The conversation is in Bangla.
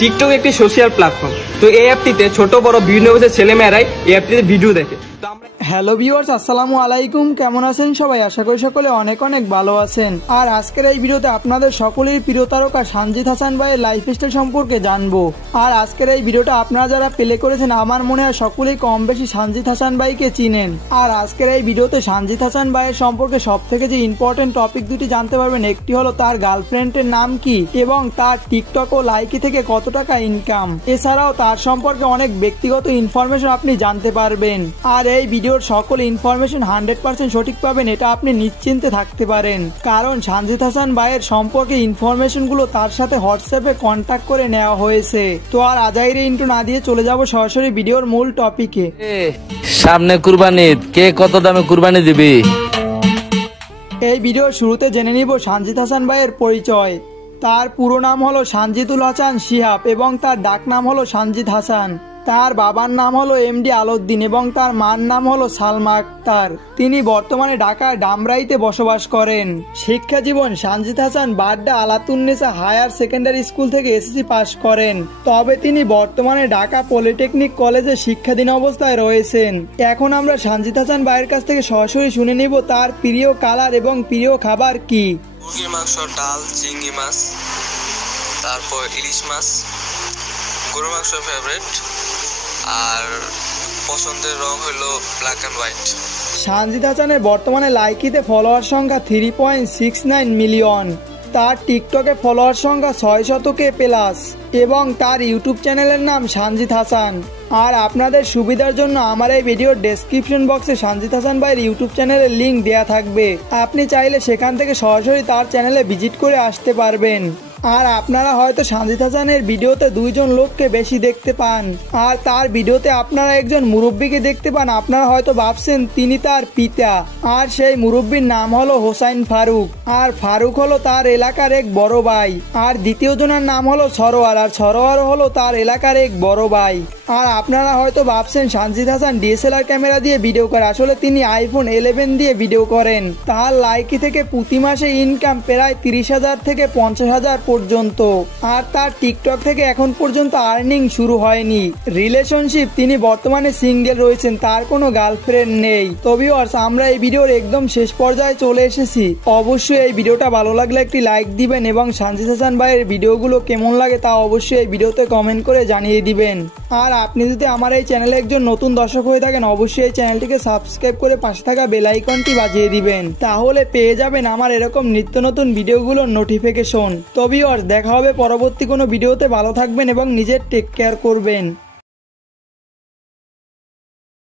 টিকটক একটি সোশ্যাল প্ল্যাটফর্ম। তো এই অ্যাপটিতে ছোট বড় বিভিন্ন বয়সের ছেলেমেয়েরাই এই অ্যাপটিতে ভিডিও দেখে। হ্যালো ভিউয়ার্স, আসসালামু আলাইকুম। কেমন আছেন সবাই? আশা করি সকলে অনেক অনেক ভালো আছেন। আর আজকের এই ভিডিওতে আপনাদের সকলের প্রিয় তারকা সানজিদ হাসান ভাইয়ের লাইফস্টাইল সম্পর্কে জানবো। আর আজকের এই ভিডিওটা আপনারা যারা প্লে করেছেন, আমার মনে হয় সকলেই কম বেশি সানজিদ হাসান ভাইকে চিনেন। আর আজকের এই ভিডিওতে সানজিদ হাসান ভাইয়ের সম্পর্কে সব থেকে যে ইম্পর্টেন্ট টপিক দুটি জানতে পারবেন, একটি হলো তার গার্লফ্রেন্ডের নাম কি এবং তার টিকটক ও লাইকি থেকে কত টাকা ইনকাম। এছাড়াও তার সম্পর্কে অনেক ব্যক্তিগত ইনফরমেশন আপনি জানতে পারবেন। আর এই ভিডিওর সকল ইনফরমেশন 100% সঠিক পাবেন, এটা আপনি নিশ্চিন্তে থাকতে পারেন। কারণ সানজিদ হাসান ভাইয়ের সম্পর্কে ইনফরমেশন গুলো তার সাথে হোয়াটসঅ্যাপে কন্ট্যাক্ট করে নেওয়া হয়েছে। তো আর আজাইরে ইন্টু না দিয়ে চলে যাব সরাসরি ভিডিওর মূল টপিকে। সামনে কুরবানি, কে কত দামে কুরবানি দিবি? এই ভিডিওর শুরুতে জেনে নিব সানজিদ হাসান ভাইয়ের পরিচয়। তার পুরো নাম হলো সানজিদুল হাসান শিহাব এবং তার ডাক নাম হলো সানজিদ হাসান। তার বাবার নাম হলো এমডি আলাউদ্দিন এবং তার মার নাম হলো সালমা আক্তার। তিনি বর্তমানে ঢাকার ডামরাইতে বসবাস করেন। শিক্ষা জীবন Sanjid Hasan Badda Alatunnesa higher secondary school থেকে এসএসসি পাশ করেন। তবে তিনি বর্তমানে ঢাকা পলিটেকনিক কলেজে শিক্ষাধীন অবস্থায় রয়েছেন। এখন আমরা সানজিদ হাসান ভাইয়ের কাছ থেকে সরাসরি শুনে নিব তার প্রিয় কালার এবং প্রিয় খাবার কি। মুরগির মাংস, ডাল, চিংড়ি মাছ, তারপর ইলিশ মাছ, গরু মাংস ফেভারিট, আর পছন্দের রং হলো ব্ল্যাক অ্যান্ড হোয়াইট। সানজিদ হাসানের বর্তমানে লাইকিতে ফলোয়ার সংখ্যা 3.69 মিলিয়ন। তার টিকটকে ফলোয়ার সংখ্যা 600K+ এবং তার ইউটিউব চ্যানেলের নাম সানজিদ হাসান। আর আপনাদের সুবিধার জন্য আমার এই ভিডিওর ডেসক্রিপশন বক্সে সানজিদ হাসান ভাইয়ের ইউটিউব চ্যানেলের লিঙ্ক দেয়া থাকবে। আপনি চাইলে সেখান থেকে সরাসরি তার চ্যানেলে ভিজিট করে আসতে পারবেন। আর আপনারা হয়তো সানজিদ হাসানের ভিডিওতে দুইজন লোককে বেশি দেখতে পান, আর তার ভিডিওতে আপনারা একজন মুরব্বীকে দেখতে পান। আপনারা হয়তো ভাবছেন তিনি তার পিতা, আর সেই মুরব্বীর নাম হলো হোসাইন ফারুক। আর ফারুক হলো তার এলাকার এক বড় ভাই। আর দ্বিতীয় জনের নাম হলো সরোয়ার, আর সরোয়ার হলো তার এলাকার এক বড় ভাই। আর আপনারা হয়তো ভাবছেন সানজিদ হাসান ডিএসএলআর ক্যামেরা দিয়ে ভিডিও করে, আসলে তিনি আইফোন 11 দিয়ে ভিডিও করেন। তার লাইকি থেকে প্রতি মাসে ইনকাম প্রায় 30,000 থেকে 50,000 পর্যন্ত। আর তার টিকটক থেকে এখন পর্যন্ত আর্নিং শুরু হয়নি। রিলেশনশিপ, তিনি বর্তমানে সিঙ্গেল রয়েছেন, তার কোনো গার্লফ্রেন্ড নেই। তো ভিউয়ার্স, আমরা এই ভিডিওর একদম শেষ পর্যায়ে চলে এসেছি। অবশ্যই এই ভিডিওটা ভালো লাগলে একটি লাইক দিবেন এবং সানজিদ হাসান ভাইয়ের ভিডিওগুলো কেমন লাগে তা অবশ্যই এই ভিডিওতে কমেন্ট করে জানিয়ে দিবেন। আর আপনি যদি আমার এই চ্যানেলে একজন নতুন দর্শক হয়ে থাকেন, অবশ্যই এই চ্যানেলটিকে সাবস্ক্রাইব করে পাশে থাকা বেল আইকনটি বাজিয়ে দিবেন, তাহলে পেয়ে যাবেন আমার এরকম নিত্য নতুন ভিডিওগুলোর নোটিফিকেশন। তো ভিউয়ার্স, দেখা হবে পরবর্তী কোনো ভিডিওতে। ভালো থাকবেন এবং নিজের টেক কেয়ার করবেন।